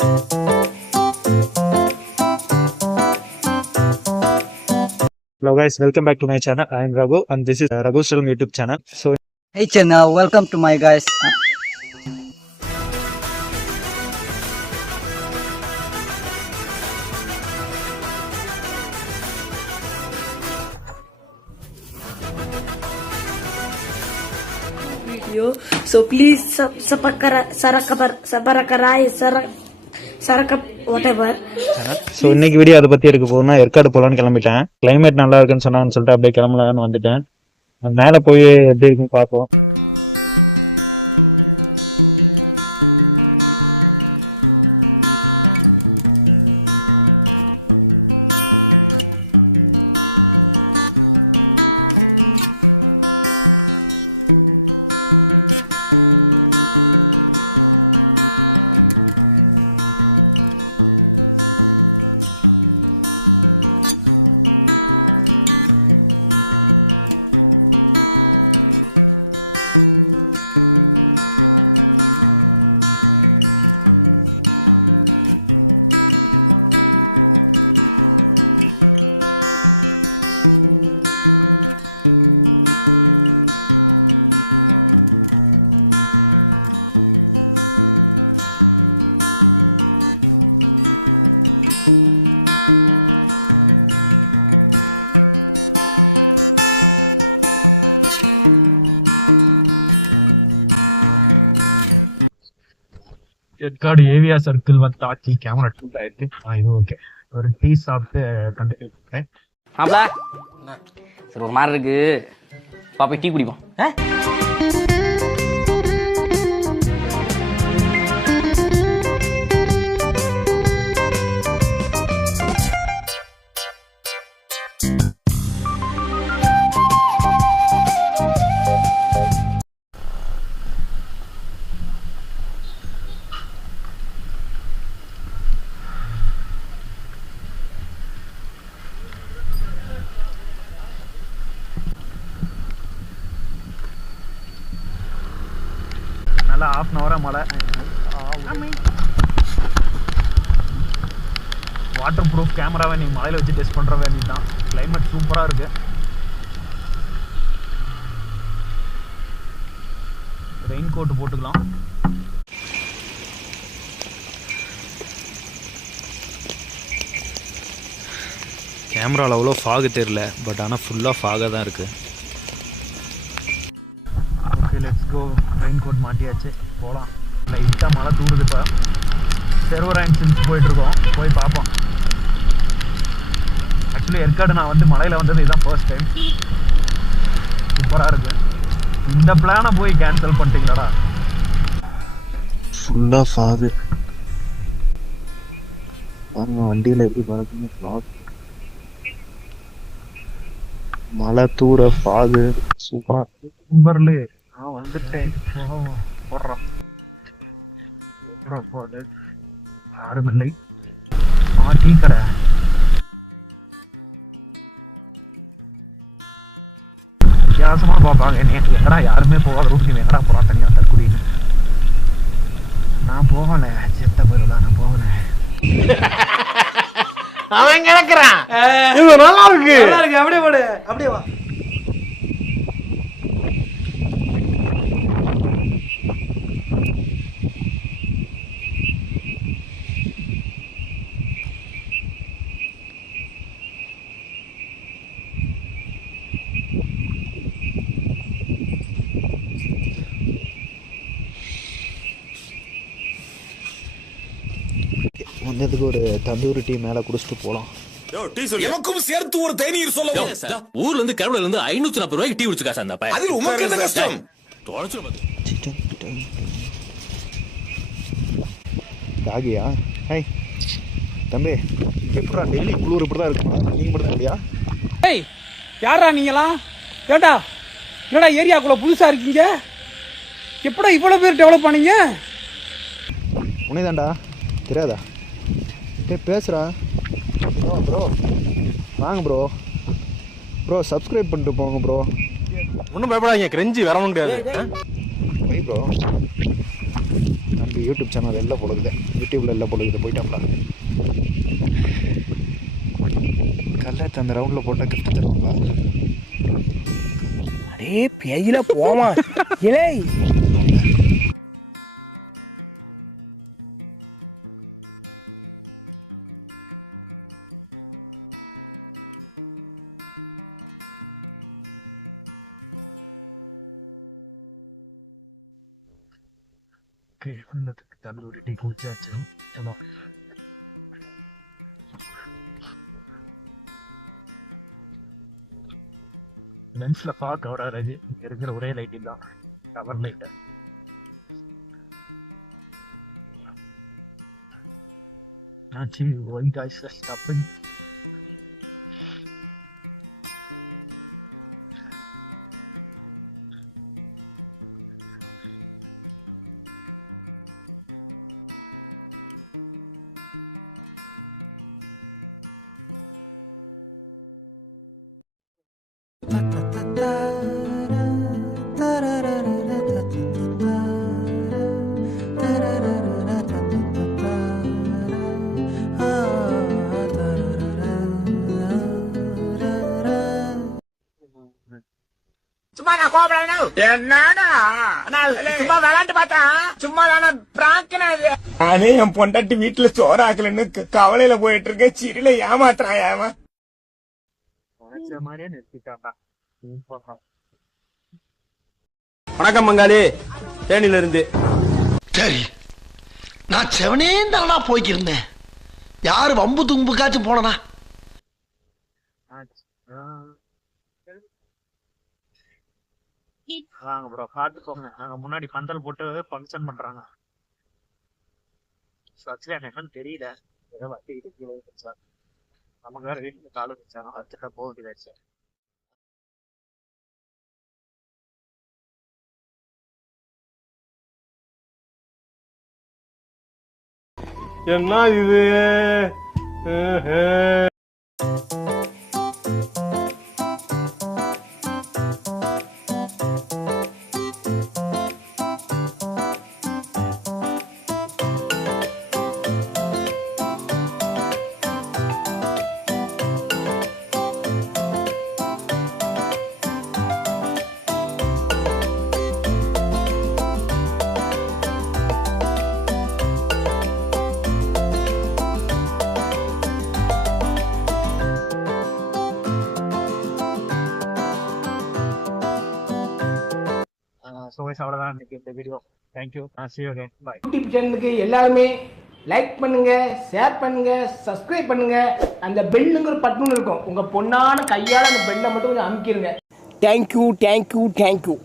Hello guys, welcome back to my channel. I am Raghu and this is Raghu Shalom YouTube channel. So Hey Chenna, welcome to my guys. Video. So please whatever. So இன்னைக்கு video அதை பற்றி இருக்க போகுதுன்னா ஏற்காடு போகலான்னு கிளம்பிட்டேன். Climate நல்லா இருக்குன்னு சொன்னான்னு சொல்லிட்டு அப்படியே கிளம்பலான்னு வந்துட்டேன். மேலே போய் எப்படி இருக்குன்னு பார்ப்போம். ஏற்காடு ஏவியா சர்க்கிள் வந்தாச்சு. கேமரா ஷூட் ஆயிருக்கு. இது ஓகே. ஒரு டீ சாப்பிட்டு கண்டினியூ பண்ணுறேன். ஆப்ல சரி ஒரு மாதிரி இருக்கு, பாப்பா டீ குடிப்போம். நல்லா ஹாஃப் அன் ஹவராக மழை. வாட்டர் ப்ரூஃப் கேமராவை நீங்கள் மழையில் வச்சு டெஸ்ட் பண்ணுற வேண்டியது தான். கிளைமேட் சூப்பராக இருக்குது. ரெயின் கோட் போட்டுக்கலாம். கேமராவில் அவ்வளோ ஃபாகு தெரியல, பட் ஆனால் ஃபுல்லாக ஃபாகாக தான் இருக்குது. Okay let's go. Raincoat மாட்டியாச்சு, போகலாம். லைட்டாக மழை தூருது. இப்போ செர்வர் ஆன்சில்ஸ் போயிட்டுருக்கோம், போய் பார்ப்போம். ஆக்சுவலி ஏற்காடு நான் வந்து மலையில் வந்தது இதுதான் ஃபர்ஸ்ட் டைம். சூப்பராக இருக்குது. இந்த பிளானை போய் கேன்சல் பண்ணிட்டீங்களாடா. ஃபுல்லாக ஃபாகு பாருங்க, வண்டியில் எப்படி பறக்குன்னு. ஃபாக் மழை தூர ஃபாகு சூப்பராக நம்பர்ல நான் வந்துட்டேன். போடுறான் யாரும் இல்லை. டீ கடை வித்தியாசமா பார்ப்பாங்க. எங்கடா யாருமே போகாத ரூட், நீ எங்கடா போறா தனியா தற்குடின்னு. நான் போகல, செத்த போயிடலாம். நான் போகல. அவன் கிடக்குறான். நல்லா இருக்கு. அப்படியே போடு, அப்படியே வா. வந்ததுக்கு ஒரு தந்தூரி டீ மேல குடிச்சிட்டு போலாம். எனக்கும் சேர்த்து ஒரு தேநீர் சொல்லவும். ஊர்ல இருந்து கருவில இருந்து 540 ரூபாய்க்கு டீ குடிச்சு காசு அந்த பையன். அதில் உமக்கு என்ன கஷ்டம்? ராகியா? ஹை தம்பி, எப்படா டெய்லி குளூர் இப்படிதான் இருக்கு? நீங்க மட்டும் இல்லையா? ஏய் யாரா நீங்களா? ஏண்டா என்னடா ஏரியாக்குள்ள புதுசா இருக்கீங்க? எப்படா இவ்வளவு பேர் டெவலப் பண்ணீங்க? உனதாண்டா தெரியாதா? பேசுறா ப்ரோ. வாங்க ப்ரோ. ப்ரோ சப்ஸ்கிரைப் பண்ணிட்டு போங்க ப்ரோ. ஒன்றும் பயப்படாதீங்க, கிரெஞ்சி வரவும் முடியாது. ப்ரோ நம்ம யூடியூப் சேனல் வெளில போடுது. யூடியூப்ல இல்லை போல இது போயிட்டோம்ல. கல்லாச்சு அந்த ரவுண்டில் போட்டால் கிஃப்ட் தருவாங்களா? அடே பேயில போமா இலே தள்ளூரி டீ குடிச்சாச்சு. லென்ஸ்ல பார்க்க வராது, இருக்கிற ஒரே லைட்டு தான் cover light. One guy says nothing. சும்மா நான் கோபப்படணும். என்னடா நான் சும்மா விளையாட்டு பார்த்தா சும்மா தானே பிராங்கனா இது. நானே என் பொண்டாட்டி வீட்டுல சோறாக்கலன்னு கவலையில போயிட்டு இருக்கேன். சிறில ஏமாத்துறான் ஏமா. மாதிரியே நிறுத்திட்டாண்டா. வணக்கம் மங்காளி, தேனில இருந்து. சரி, நான் செவனே தானா போய்க்கிருந்தேன். யாரு வம்பு தும்புக்காச்சும் போனனா? வாங்க ப்ரோ, பார்த்துக்கோங்க. நாங்க முன்னாடி பந்தல் போட்டு ஃபங்க்ஷன் பண்றாங்க. ஆக்சுவலி எனக்கு என்னன்னு தெரியல, ஏதோ வட்டி கீழே வச்சாங்க. நமக்கு வேற வீட்டுல காலு வச்சாங்க, வச்சுட்டா போக வேண்டியதாச்சு. என்ன இது? அவ்வளவுதான் இன்னைக்கு இந்த video. Thank you. see you again. Bye. YouTube சேனலுக்கு எல்லாருமே லைக் பண்ணுங்க, ஷேர் பண்ணுங்க, சப்ஸ்கிரைப் பண்ணுங்க. அந்த பெல்லுங்கிற பட்டன் இருக்கும், உங்க பொண்ணான கையால அந்த பெல்லை மட்டும் கொஞ்சம் அமுக்கிடுங்க. Thank you thank you thank you.